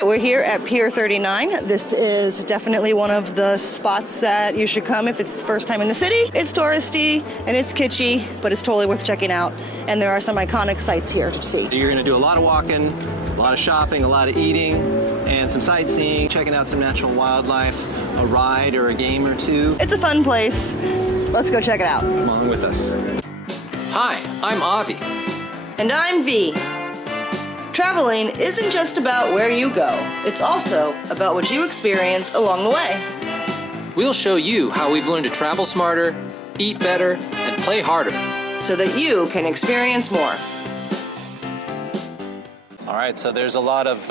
We're here at Pier 39. This is definitely one of the spots that you should come if it's the first time in the city. It's touristy and it's kitschy, but it's totally worth checking out. And there are some iconic sites here to see. You're gonna do a lot of walking, a lot of shopping, a lot of eating, and some sightseeing, checking out some natural wildlife, a ride or a game or two. It's a fun place. Let's go check it out. Come along with us. Hi, I'm Avi. And I'm V. Traveling isn't just about where you go, it's also about what you experience along the way. We'll show you how we've learned to travel smarter, eat better, and play harder. So that you can experience more. All right, so there's a lot of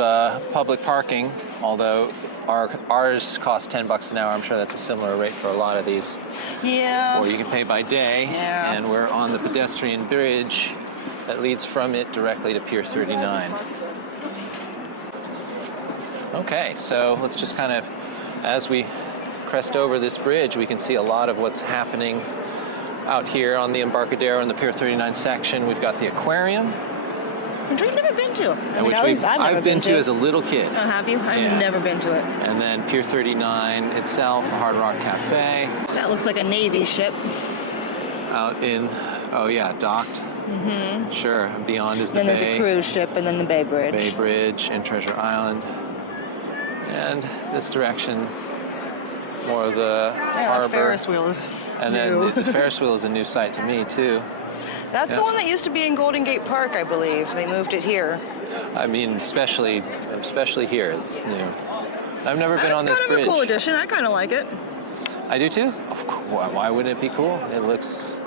public parking, although ours costs $10 an hour. I'm sure that's a similar rate for a lot of these. Yeah. Or you can pay by day. Yeah. And we're on the pedestrian bridge that leads from it directly to Pier 39. Okay, so let's just kind of, as we crest over this bridge, we can see a lot of what's happening out here on the Embarcadero in the Pier 39 section. We've got the aquarium. Which we've never been to. Which I've been to as a little kid. Oh, have you? I've never been to it. And then Pier 39 itself, the Hard Rock Cafe. That looks like a Navy ship. Out in, oh yeah, docked. Mm-hmm. Sure, beyond is the Then bay. there's a cruise ship and then the Bay Bridge. Bay Bridge and Treasure Island. And this direction, more of the harbor. The Ferris wheel is And new. then the Ferris wheel is a new sight to me too. That's the one that used to be in Golden Gate Park, I believe. They moved it here. I mean, especially here, it's new. I've never been on this bridge. It's kind of a cool addition. I kind of like it. I do too. Why wouldn't it be cool? It looks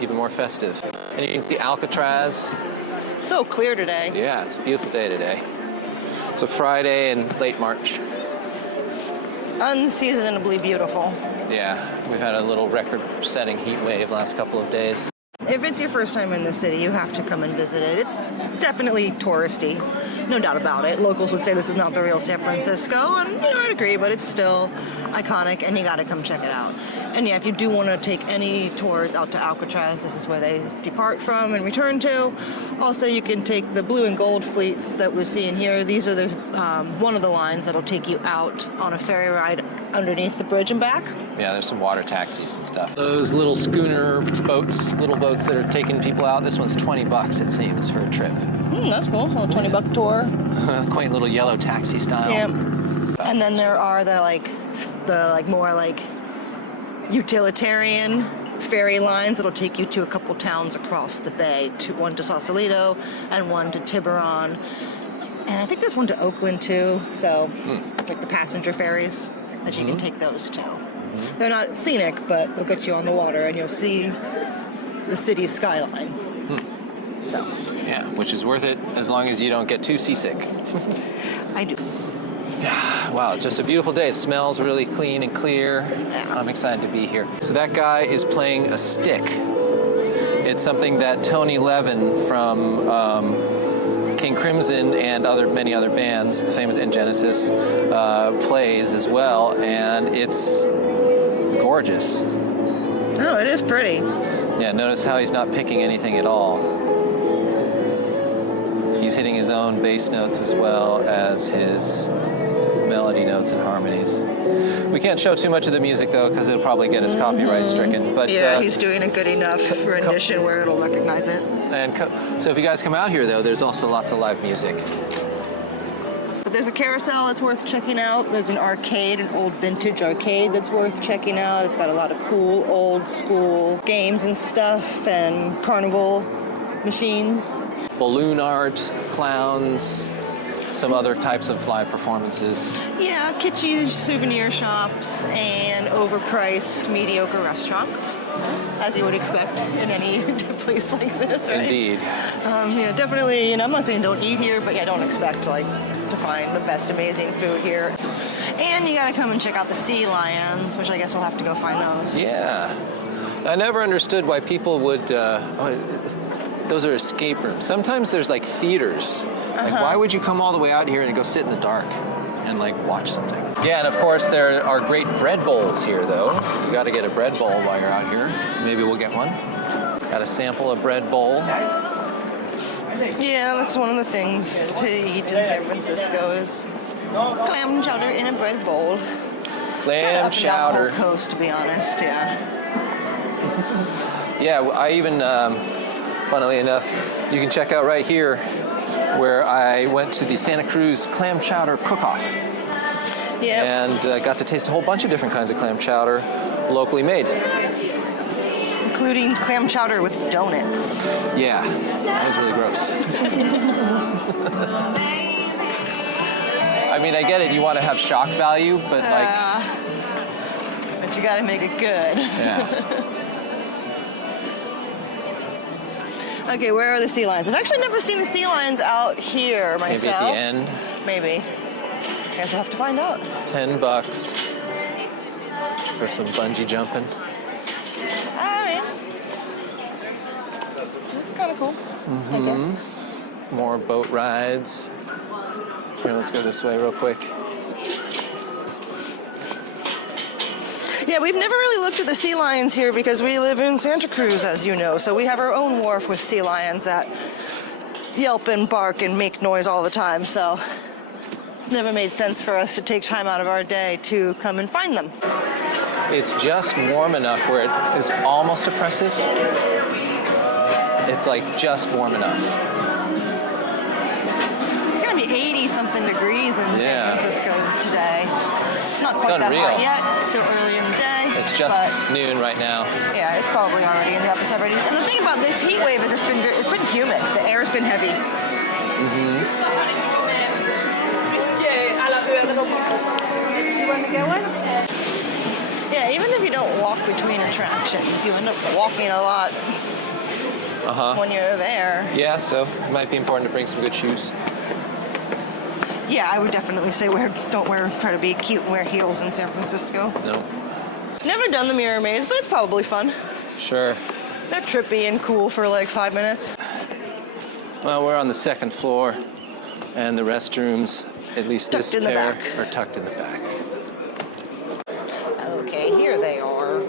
even more festive. And you can see Alcatraz. It's so clear today. Yeah, it's a beautiful day today. It's a Friday in late March. Unseasonably beautiful. Yeah, we've had a little record-setting heat wave last couple of days. If it's your first time in the city, you have to come and visit it. It's definitely touristy, no doubt about it. Locals would say this is not the real San Francisco, and I'd agree, but it's still iconic, and you gotta come check it out. And yeah, if you do want to take any tours out to Alcatraz, this is where they depart from and return to. Also, you can take the blue and gold fleets that we're seeing here. These are one of the lines that'll take you out on a ferry ride underneath the bridge and back. Yeah, there's some water taxis and stuff. Those little schooner boats, little boats that are taking people out. This one's $20, it seems, for a trip. That's cool. A little $20 tour. Quaint little yellow taxi style. Yeah. And then there are the more utilitarian ferry lines that'll take you to a couple towns across the bay. One to Sausalito and one to Tiburon. And I think there's one to Oakland too. So like the passenger ferries that you can take those too. They're not scenic, but they'll get you on the water and you'll see the city's skyline. So. Yeah, which is worth it as long as you don't get too seasick. I do. Wow, it's just a beautiful day. It smells really clean and clear. Yeah. I'm excited to be here. So that guy is playing a stick. It's something that Tony Levin from King Crimson and many other bands, the famous and Genesis, plays as well, and it's gorgeous. Oh, it is pretty. Yeah, notice how he's not picking anything at all. He's hitting his own bass notes as well as his melody notes and harmonies. We can't show too much of the music though, because it'll probably get us copyright stricken. But yeah, he's doing a good enough rendition where it'll recognize it. And so if you guys come out here though, there's also lots of live music. But there's a carousel that's worth checking out. There's an arcade, an old vintage arcade that's worth checking out. It's got a lot of cool old school games and stuff and carnival machines. Balloon art, clowns, some other types of live performances. Yeah, kitschy souvenir shops and overpriced mediocre restaurants, as you would expect in any place like this, right? Indeed. Yeah, definitely, I'm not saying don't eat here, but yeah, don't expect to find the best amazing food here. And you gotta come and check out the sea lions, which I guess we'll have to go find those. Yeah. I never understood why people would, those are escape rooms. Sometimes there's like theaters. Like, why would you come all the way out here and go sit in the dark and like watch something? Yeah, and of course there are great bread bowls here though. You gotta get a bread bowl while you're out here. Maybe we'll get one. Got a sample of bread bowl. Yeah, that's one of the things to eat in San Francisco is clam chowder in a bread bowl. Clam Up chowder. and down the whole coast, to be honest. Yeah. Yeah, I even, funnily enough, you can check out right here where I went to the Santa Cruz clam chowder cook-off. Yeah. And got to taste a whole bunch of different kinds of clam chowder locally made. Including clam chowder with donuts. Yeah, that was really gross. I mean, I get it, you want to have shock value, but But you gotta make it good. yeah. Okay, where are the sea lions? I've actually never seen the sea lions out here myself. Maybe at the end. Maybe. Guess we'll have to find out. $10 for some bungee jumping. I mean, that's kind of cool, I guess. More boat rides. Here, let's go this way real quick. Yeah, we've never really looked at the sea lions here because we live in Santa Cruz, as you know. So we have our own wharf with sea lions that yelp and bark and make noise all the time. So it's never made sense for us to take time out of our day to come and find them. It's just warm enough where it is almost oppressive. It's like just warm enough. It's gonna be 80-something degrees in San Francisco today. It's not quite that hot yet. It's still early in the day. It's just noon right now. Yeah, it's probably already in the upper 70s. And the thing about this heat wave is it's been humid. The air's been heavy. Yeah, even if you don't walk between attractions, you end up walking a lot when you're there. Yeah, so it might be important to bring some good shoes. Yeah, I would definitely say try to be cute and wear heels in San Francisco. No. Never done the Mirror Maze, but it's probably fun. Sure. They're trippy and cool for like 5 minutes. Well, we're on the second floor, and the restrooms, at least this pair, are tucked in the back. Okay, here they are.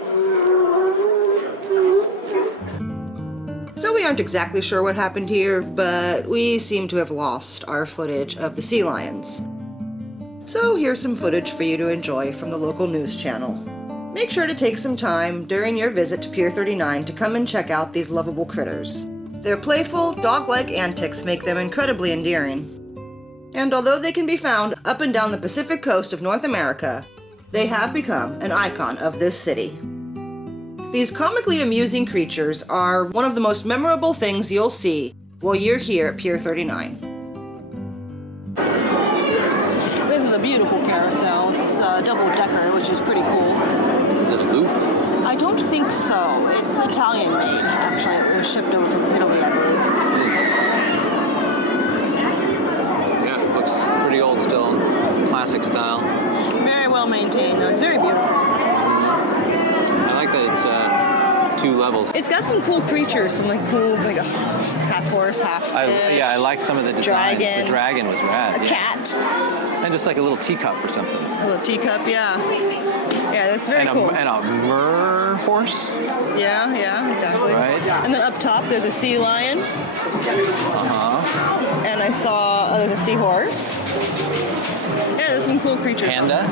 So we aren't exactly sure what happened here, but we seem to have lost our footage of the sea lions. So here's some footage for you to enjoy from the local news channel. Make sure to take some time during your visit to Pier 39 to come and check out these lovable critters. Their playful, dog-like antics make them incredibly endearing. And although they can be found up and down the Pacific coast of North America, they have become an icon of this city. These comically amusing creatures are one of the most memorable things you'll see while you're here at Pier 39. This is a beautiful carousel. It's a double-decker, which is pretty cool. Is it a goof? I don't think so. It's Italian-made, actually. It was shipped over from Italy, I believe. Yeah, it looks pretty old still, classic style. Very well maintained, though. It's very beautiful. I like that it's 2 levels. It's got some cool creatures, some like cool, like a half horse, half fish. I like some of the designs. Dragon. The dragon was rad. A cat. And just like a little teacup or something. A little teacup, yeah. Yeah, that's very cool. And a mer horse. Yeah, exactly. Right. And then up top, there's a sea lion. And I saw there's a seahorse. Yeah, there's some cool creatures. Panda.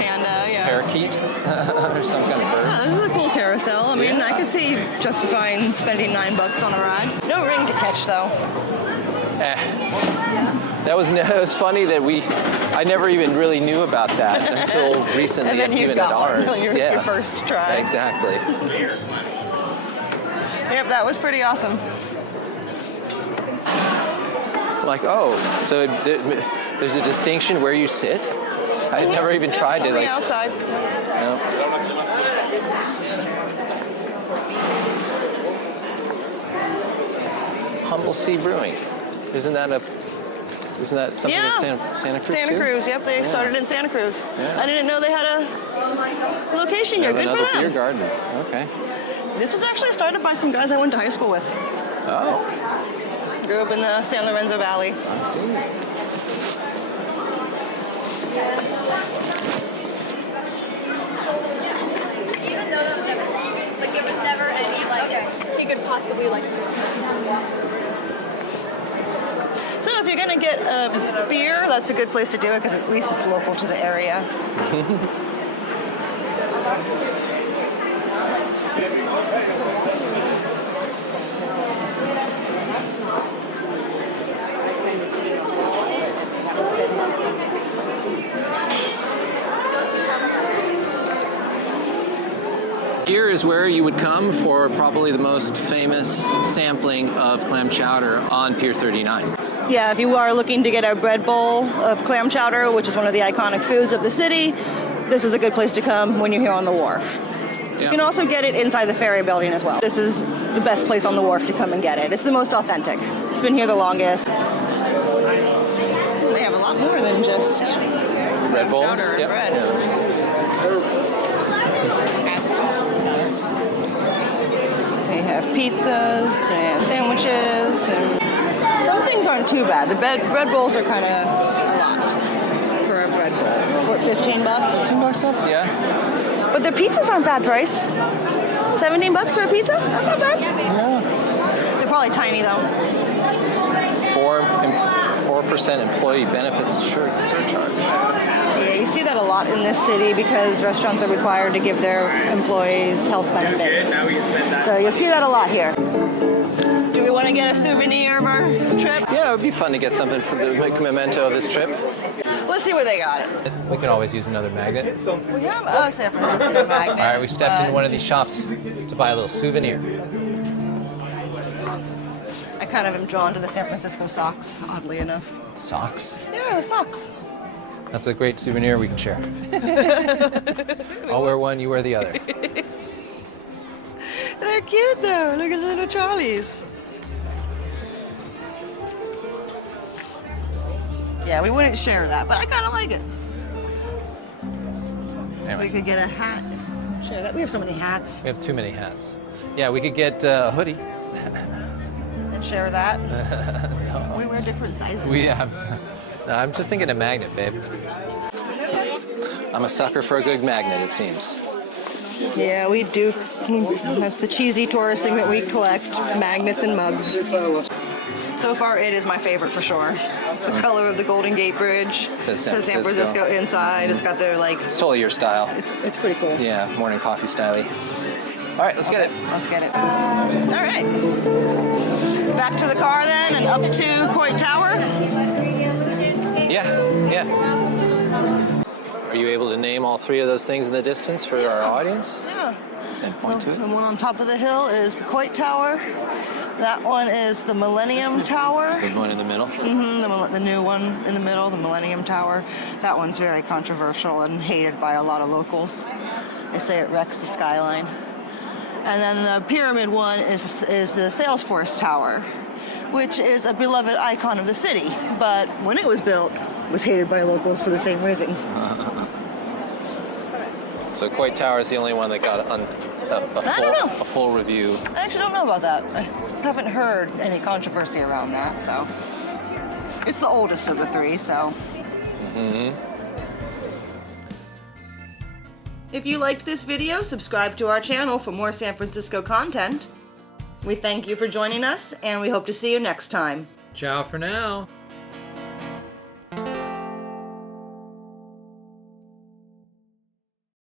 Panda, yeah. Parakeet. Or some kind of bird. Yeah, this is a cool carousel. I mean, I could see justifying spending $9 on a ride. No ring to catch, though. That was funny that I never even really knew about that until recently, and then even at ours. Your first try. Exactly. Yep, that was pretty awesome. Like, so there's a distinction where you sit? I'd never even tried to, like... outside. No. Humble Sea Brewing. Isn't that something that's Santa Cruz Santa Cruz, yep, they started in Santa Cruz. Yeah. I didn't know they had a location here. Good for them. Beer garden. Okay. This was actually started by some guys I went to high school with. Oh. Grew up in the San Lorenzo Valley. I see. Even though there was never any, he could possibly, if you're gonna get a beer, that's a good place to do it because at least it's local to the area. Here is where you would come for probably the most famous sampling of clam chowder on Pier 39. Yeah, if you are looking to get a bread bowl of clam chowder, which is one of the iconic foods of the city, this is a good place to come when you're here on the wharf. Yeah. You can also get it inside the ferry building as well. This is the best place on the wharf to come and get it. It's the most authentic. It's been here the longest. They have a lot more than just Bread bowls? chowder and Yep. bread. Yeah. They have pizzas and sandwiches, and some things aren't too bad. The bread bowls are kind of a lot for a bread bowl. For $15. $15, yeah. But their pizzas aren't bad price. $17 for a pizza? That's not bad. Yeah. They're probably tiny though. 4% employee benefits surcharge. Yeah, you see that a lot in this city because restaurants are required to give their employees health benefits. So you'll see that a lot here. Do we want to get a souvenir of our trip? Yeah, it would be fun to get something for the memento of this trip. Let's see where they got it. We can always use another magnet. We have a San Francisco magnet. All right, we stepped into one of these shops to buy a little souvenir. I kind of am drawn to the San Francisco socks, oddly enough. Socks. Yeah, the socks. That's a great souvenir we can share. I'll wear one, you wear the other. They're cute though. Look at the little trolleys. Yeah, we wouldn't share that, but I kind of like it. Anyway, We could get a hat. Share that. We have so many hats. we have too many hats. Yeah, we could get a hoodie. And share that. We wear different sizes. We have. No, I'm just thinking a magnet, babe. I'm a sucker for a good magnet, it seems. Yeah, we do. That's the cheesy tourist thing that we collect, magnets and mugs. So far, it is my favorite for sure. It's the color of the Golden Gate Bridge. It says San Francisco inside. It's got their like. It's totally your style. It's pretty cool. Yeah, morning coffee style-y. All right, let's get it. Let's get it. All right. Back to the car then, and up to Coit Tower. Yeah, yeah. Are you able to name all three of those things in the distance for our audience? Yeah. And point to it? The one on top of the hill is the Coit Tower. That one is the Millennium Tower. The one in the middle? The new one in the middle, the Millennium Tower. That one's very controversial and hated by a lot of locals. They say it wrecks the skyline. And then the Pyramid one is the Salesforce Tower, which is a beloved icon of the city, but when it was built, was hated by locals for the same reason. So Coit Tower is the only one that got a full review. I actually don't know about that. I haven't heard any controversy around that, so. It's the oldest of the three, so. If you liked this video, subscribe to our channel for more San Francisco content. We thank you for joining us, and we hope to see you next time. Ciao for now.